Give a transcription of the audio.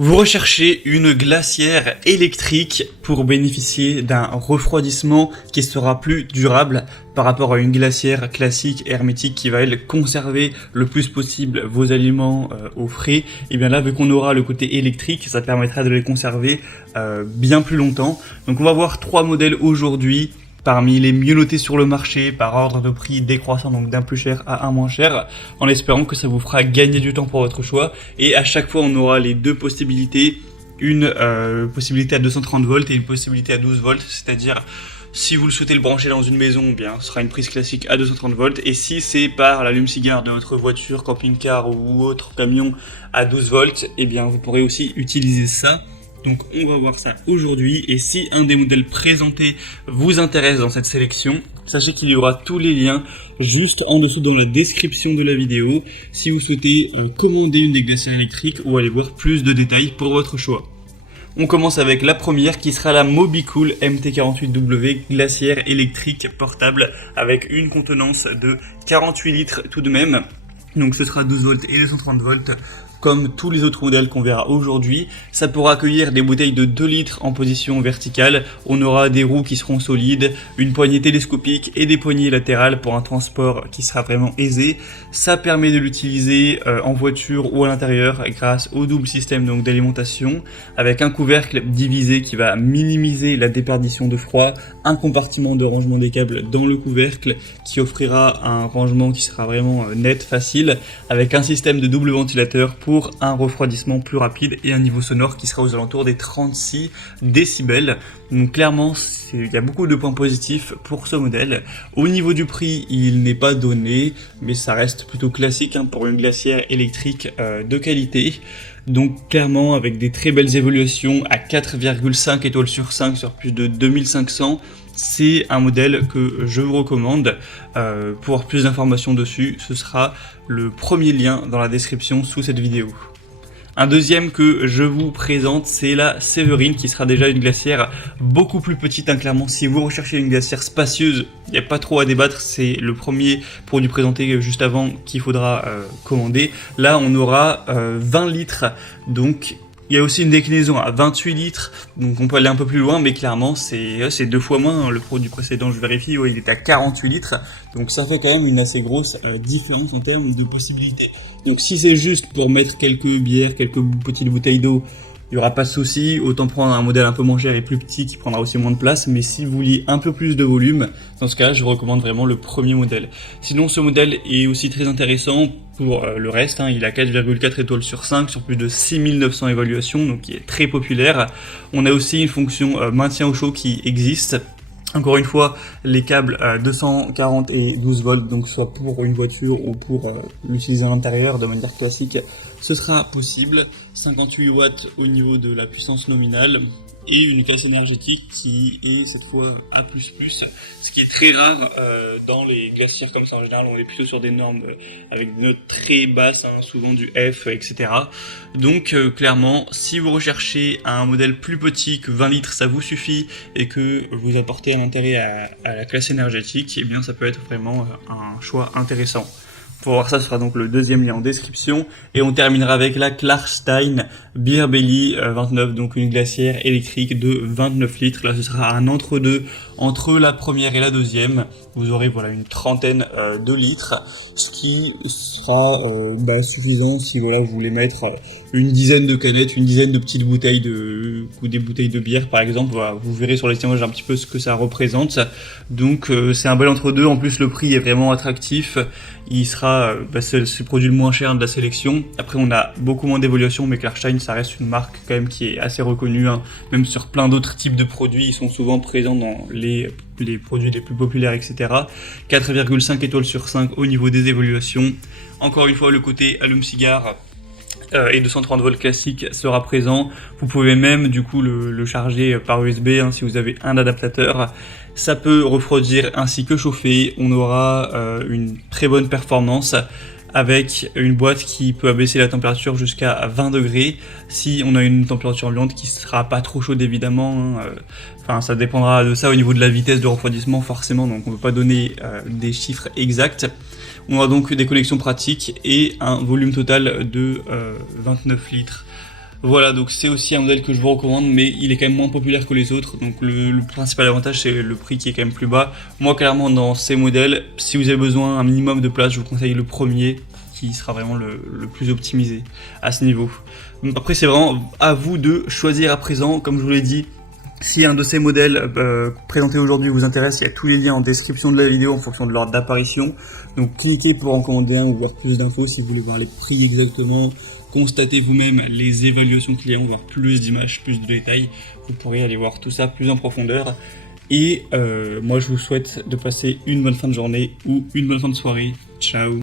Vous recherchez une glacière électrique pour bénéficier d'un refroidissement qui sera plus durable par rapport à une glacière classique hermétique qui va elle conserver le plus possible vos aliments au frais. Et bien là, vu qu'on aura le côté électrique, ça permettra de les conserver bien plus longtemps. Donc on va voir trois modèles aujourd'hui. Parmi les mieux notés sur le marché par ordre de prix décroissant, donc d'un plus cher à un moins cher, en espérant que ça vous fera gagner du temps pour votre choix. Et à chaque fois, on aura les deux possibilités, une possibilité à 230 volts et une possibilité à 12 volts, c'est-à-dire si vous le souhaitez le brancher dans une maison, bien, ce sera une prise classique à 230 volts. Et si c'est par l'allume-cigare de votre voiture, camping-car ou autre camion à 12 volts, eh bien, vous pourrez aussi utiliser ça. Donc on va voir ça aujourd'hui, et si un des modèles présentés vous intéresse dans cette sélection, sachez qu'il y aura tous les liens juste en dessous dans la description de la vidéo si vous souhaitez commander une des glacières électriques ou aller voir plus de détails pour votre choix. On commence avec la première qui sera la Mobicool MT48W glacière électrique portable avec une contenance de 48 litres tout de même. Donc ce sera 12 volts et 230 volts. Comme tous les autres modèles qu'on verra aujourd'hui, ça pourra accueillir des bouteilles de 2 litres en position verticale. On aura des roues qui seront solides, une poignée télescopique et des poignées latérales pour un transport qui sera vraiment aisé. Ça permet de l'utiliser en voiture ou à l'intérieur grâce au double système donc d'alimentation, avec un couvercle divisé qui va minimiser la déperdition de froid, un compartiment de rangement des câbles dans le couvercle qui offrira un rangement qui sera vraiment net, facile, avec un système de double ventilateur pour un refroidissement plus rapide et un niveau sonore qui sera aux alentours des 36 décibels. Donc clairement, il y a beaucoup de points positifs pour ce modèle. Au niveau du prix, il n'est pas donné, mais ça reste plutôt classique pour une glacière électrique de qualité. Donc clairement, avec des très belles évaluations à 4,5 étoiles sur 5 sur plus de 2500, c'est un modèle que je vous recommande. Pour avoir plus d'informations dessus, ce sera le premier lien dans la description sous cette vidéo. Un deuxième que je vous présente, c'est la Séverine, qui sera déjà une glacière beaucoup plus petite. Clairement, si vous recherchez une glacière spacieuse, il n'y a pas trop à débattre. C'est le premier produit présenté juste avant qu'il faudra commander. Là, on aura 20 litres, donc il y a aussi une déclinaison à 28 litres, donc on peut aller un peu plus loin, mais clairement c'est deux fois moins. Le produit précédent, je vérifie, il est à 48 litres, donc ça fait quand même une assez grosse différence en termes de possibilités. Donc si c'est juste pour mettre quelques bières, quelques petites bouteilles d'eau, il n'y aura pas de souci, autant prendre un modèle un peu moins cher et plus petit qui prendra aussi moins de place, mais si vous vouliez un peu plus de volume, dans ce cas-là, je vous recommande vraiment le premier modèle. Sinon, ce modèle est aussi très intéressant pour le reste, il a 4,4 étoiles sur 5 sur plus de 6900 évaluations, donc il est très populaire. On a aussi une fonction maintien au chaud qui existe. Encore une fois, les câbles 240 et 12 volts, donc soit pour une voiture ou pour l'utiliser à l'intérieur de manière classique, ce sera possible. 58 watts au niveau de la puissance nominale et une caisse énergétique qui est cette fois A++, ce qui est très rare dans les glacières comme ça. En général, on est plutôt sur des normes avec des notes très basses, souvent du F, etc. Donc clairement, si vous recherchez un modèle plus petit que 20 litres, ça vous suffit, et que vous apportez un intérêt à la classe énergétique, et bien ça peut être vraiment un choix intéressant. Pour voir ça, ce sera donc le deuxième lien en description. Et on terminera avec la Klarstein Beer Belly 29, donc une glacière électrique de 29 litres. Là, ce sera un entre-deux entre la première et la deuxième. Vous aurez une trentaine de litres, ce qui sera suffisant si vous voulez mettre une dizaine de canettes, une dizaine de petites bouteilles ou des bouteilles de bière par exemple. Vous verrez sur les images un petit peu ce que ça représente. Donc c'est un bel entre-deux. En plus, le prix est vraiment attractif. Il sera c'est le produit le moins cher de la sélection. Après, on a beaucoup moins d'évolution, mais Klarstein, ça reste une marque quand même qui est assez reconnue. Même sur plein d'autres types de produits, ils sont souvent présents dans les produits les plus populaires, etc. 4,5 étoiles sur 5 au niveau des évaluations. Encore une fois, le côté allume-cigare et 230 volts classique sera présent. Vous pouvez même du coup le charger par USB si vous avez un adaptateur. Ça peut refroidir ainsi que chauffer. On aura une très bonne performance avec une boîte qui peut abaisser la température jusqu'à 20 degrés si on a une température ambiante qui sera pas trop chaude évidemment. Ça dépendra de ça au niveau de la vitesse de refroidissement forcément, donc on ne peut pas donner des chiffres exacts. On a donc des connexions pratiques et un volume total de 29 litres. Voilà, donc c'est aussi un modèle que je vous recommande, mais il est quand même moins populaire que les autres. Donc le principal avantage, c'est le prix qui est quand même plus bas. Moi, clairement, dans ces modèles, si vous avez besoin un minimum de place, je vous conseille le premier, qui sera vraiment le plus optimisé à ce niveau. Donc après, c'est vraiment à vous de choisir à présent, comme je vous l'ai dit. Si un de ces modèles présentés aujourd'hui vous intéresse, il y a tous les liens en description de la vidéo en fonction de l'ordre d'apparition. Donc cliquez pour en commander un ou voir plus d'infos si vous voulez voir les prix exactement, constatez vous-même les évaluations clients, voir plus d'images, plus de détails. Vous pourrez aller voir tout ça plus en profondeur. Et moi je vous souhaite de passer une bonne fin de journée ou une bonne fin de soirée. Ciao!